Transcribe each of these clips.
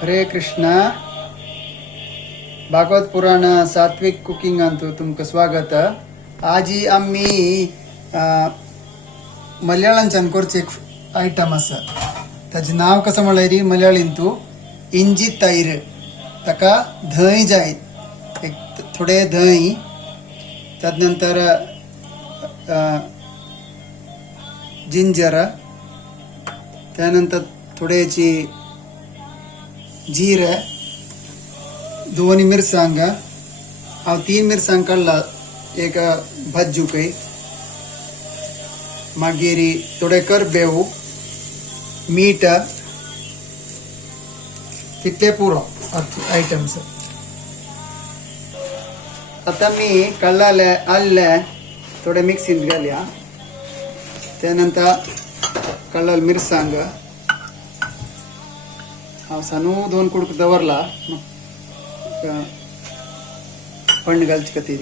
हरे कृष्णा. भागवत पुराण सात्विक कुकिंग अंतू तुमका स्वागत. आज आम्ही मल्याळांच्यान करचे एक आयटम असा. त्याचे नाव कसं म्हणल्यार मल्याळीन तू इंजी तैर. ताका धंय जाय, एक थोडे धंय, त्यानंतर जिंजर, त्यानंतर थोड्याची जीरे, 2 मिरसांग, हांव 3 मिरसांग काडला, एक भज्जू काही, मागीर थोडे करबेव, मीठ, तितले पुरो आयटम्स. आता मी काढलेले आल्ले थोडे मिक्सींत घालया. त्यानंतर काढलेले मिरसांग हांव सानू 2 कुडको दवरला. पण घालची खातीर.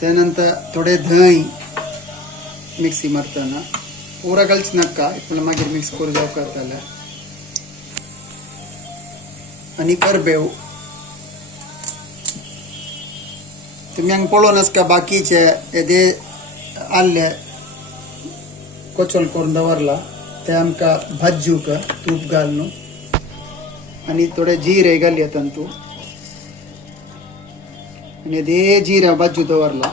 त्यानंतर थोडे धंय मिक्सी मारतना पुरा घालची नाका, इतले मागीर मिक्स करू जावं करताले. आनी करबेव तुमी हांगा पळोवनच का बाकीचे येदे आल्ले कोचोल करून दवरला ते आमकां भाज्जूक तूप घालून, आनी थोडे जिरे घालया तंतू, आनी येदे जिरे भाज्जू दवरला.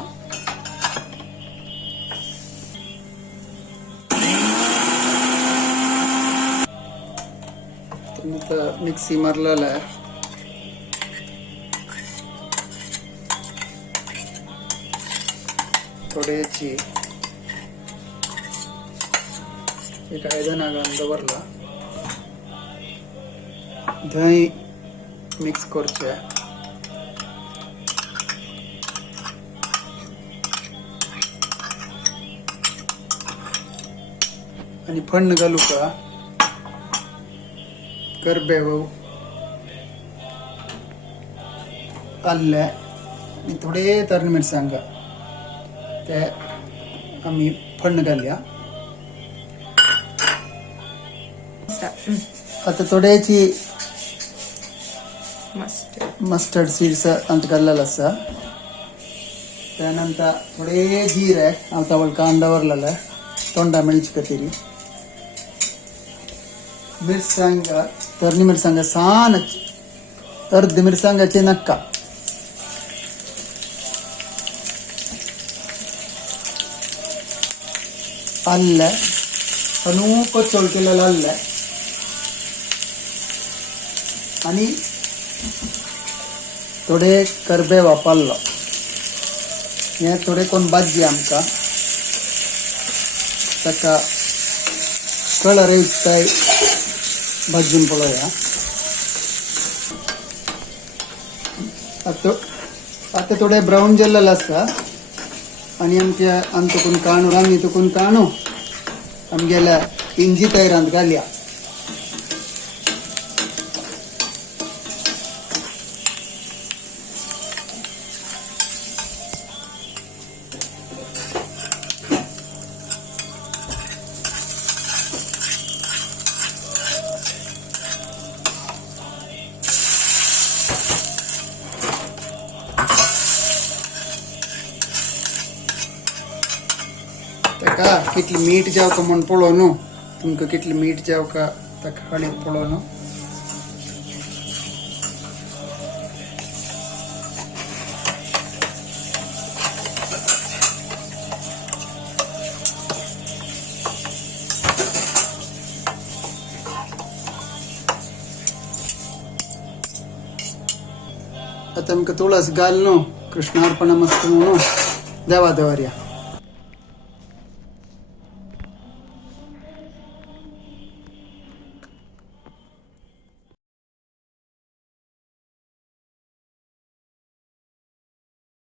मिक्सी मारलेला थोड्याची एक आयदना घालून दवरला. धंय मिक्स करचे, आणि फण्ण घालू का करबेव, आल्ले आणि थोडे तरण मिरसांग ते आम्ही फण्ण घालया. आता थोड्याची मस्टर्ड सीड्स अंत घाललेला असा. त्यानंतर थोडे जिरे हांव तवळ कांदवरलेले तोंडा मेळची खातीर. मिरसांग, तर्नी मिरसांग सान अर्ध मिरसांगाचे नक्का. अल्ले हनू कोचोल केलेलं अल्ले, आणि थोडे करबेव वापरलो. हे थोडे कोण भाजी आमकां ताका कलर येवचाय भाजून पळोवया. आता थोडे ब्राऊन जाल्लेले आसा, आनी आमच्या अंतकून काणू रांगी तुकून काणू आमगेल्या इंजी तैरांत घालया. ताका कितली मीठ जाव का म्हण पळोवन तुमकां कितली मीठ जाव का ताका हळीत पळोवन. आता आमकां तुळस घाल न्हू, कृष्णार्पणमस्तु म्हणून देवा दवरया.